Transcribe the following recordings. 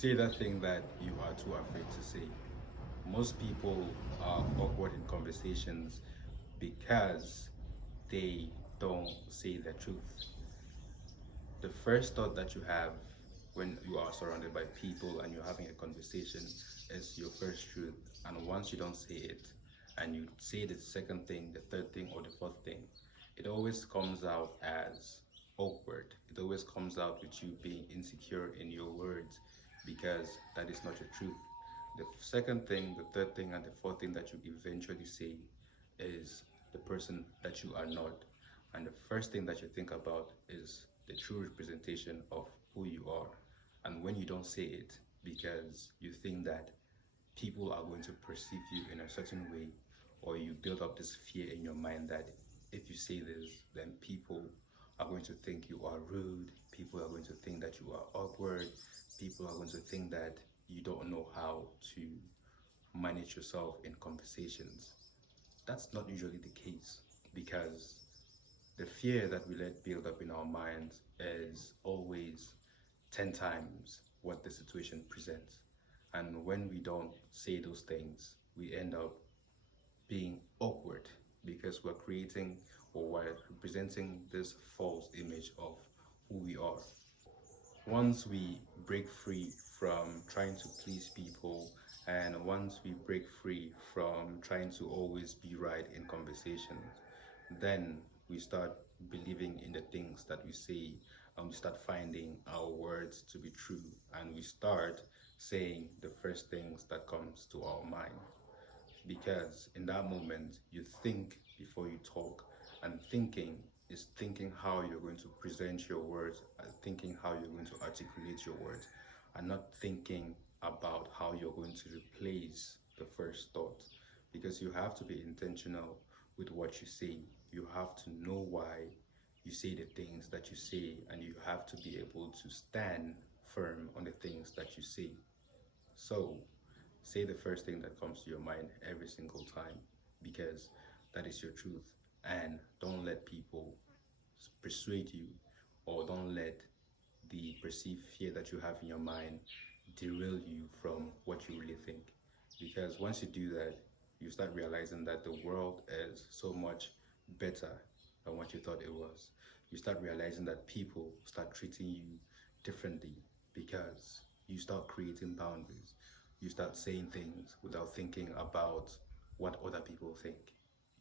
Say that thing that you are too afraid to say. Most people are awkward in conversations because they don't say the truth. The first thought that you have when you are surrounded by people and you're having a conversation is your first truth. And once you don't say it, and you say the second thing, the third thing, or the fourth thing, it always comes out as awkward. It always comes out with you being insecure in your words because that is not your truth. The second thing, the third thing, and the fourth thing that you eventually say is the person that you are not. And the first thing that you think about is the true representation of who you are. And when you don't say it because you think that people are going to perceive you in a certain way, or you build up this fear in your mind that if you say this, then people are going to think you are rude, people are going to think that you are awkward, people are going to think that you don't know how to manage yourself in conversations. That's not usually the case because the fear that we let build up in our minds is always 10 times what the situation presents. And when we don't say those things, we end up being awkward because we're creating or we're representing this false image of who we are. Once we break free from trying to please people, and once we break free from trying to always be right in conversations, then we start believing in the things that we say, and we start finding our words to be true, and we start saying the first things that comes to our mind. Because in that moment you think before you talk, and thinking is thinking how you're going to present your words and thinking how you're going to articulate your words, and not thinking about how you're going to replace the first thought. Because you have to be intentional with what you say. You have to know why you say the things that you say, and you have to be able to stand firm on the things that you say. So say the first thing that comes to your mind every single time because that is your truth. And don't let people persuade you, or don't let the perceived fear that you have in your mind derail you from what you really think. Because once you do that, you start realizing that the world is so much better than what you thought it was. You start realizing that people start treating you differently because you start creating boundaries. You start saying things without thinking about what other people think.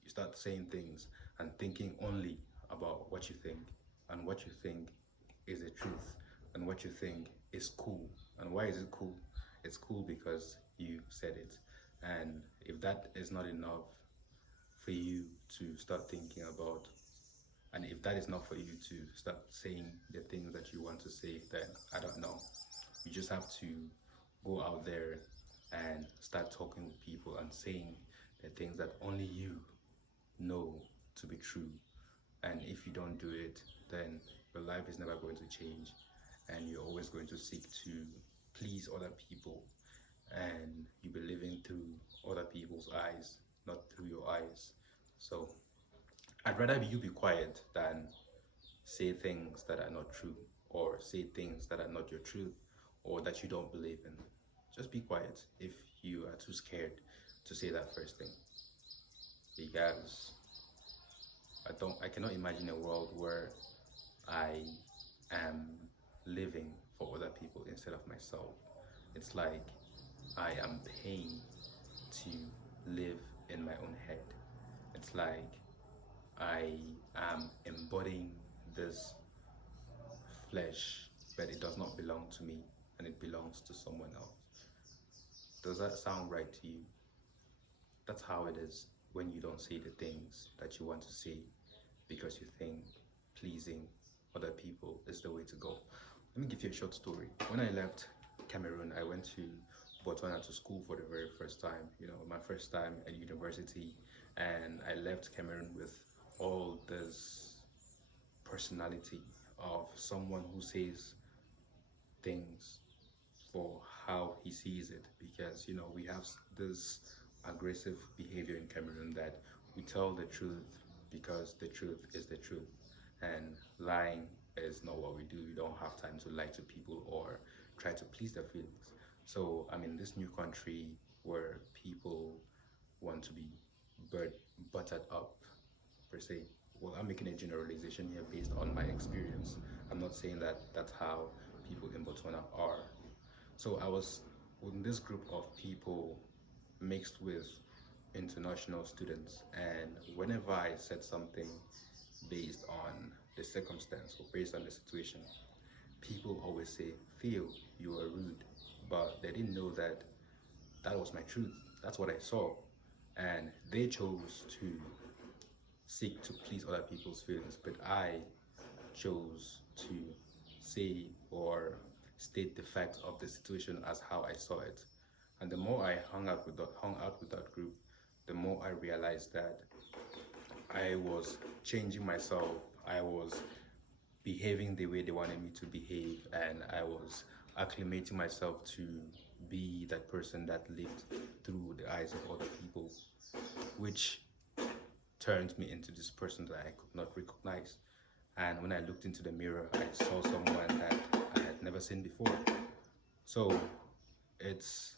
You start saying things and thinking only about what you think, and what you think is the truth, and what you think is cool. And why is it cool? It's cool because you said it. And if that is not enough for you to start thinking about, and if that is not for you to start saying the things that you want to say, then I don't know. You just have to go out there and start talking with people and saying the things that only you know to be true. And if you don't do it, then your life is never going to change, and you're always going to seek to please other people, and you'll be living through other people's eyes, not through your eyes. So I'd rather you be quiet than say things that are not true, or say things that are not your truth, or that you don't believe in. Just be quiet if you are too scared to say that first thing. Because I cannot imagine a world where I am living for other people instead of myself. It's like I am paying to live in my own head. It's like I am embodying this flesh, but it does not belong to me, and it belongs to someone else. Does that sound right to you? That's how it is when you don't say the things that you want to say because you think pleasing other people is the way to go. Let me give you a short story. When I left Cameroon, I went to Botswana to school for the very first time, my first time at university, and I left Cameroon with all this personality of someone who says things for how he sees it, because we have this aggressive behavior in Cameroon that we tell the truth because the truth is the truth, and lying is not what we do. We don't have time to lie to people or try to please their feelings. So I'm in this new country where people want to be buttered up, per se. Well, I'm making a generalization here based on my experience. I'm not saying that that's how people in Botswana are. So I was in this group of people mixed with international students, and whenever I said something based on the circumstance or based on the situation, people always say, Theo, you are rude. But they didn't know that that was my truth. That's what I saw. And they chose to seek to please other people's feelings, but I chose to say or state the facts of the situation as how I saw it. And the more I hung out with that group, the more I realized that I was changing myself. I was behaving the way they wanted me to behave, and I was acclimating myself to be that person that lived through the eyes of other people, which turned me into this person that I could not recognize. And when I looked into the mirror, I saw someone that I had never seen before. So it's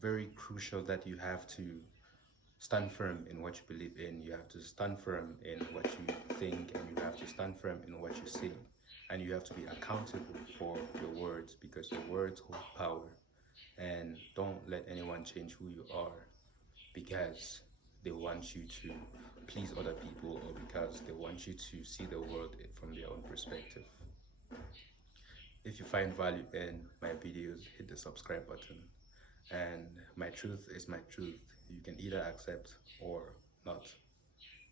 very crucial that you have to stand firm in what you believe in. You have to stand firm in what you think, and you have to stand firm in what you say. And you have to be accountable for your words, because your words hold power. And don't let anyone change who you are because they want you to please other people, or because they want you to see the world from their own perspective. If you find value in my videos, hit the subscribe button. And my truth is my truth. You can either accept or not.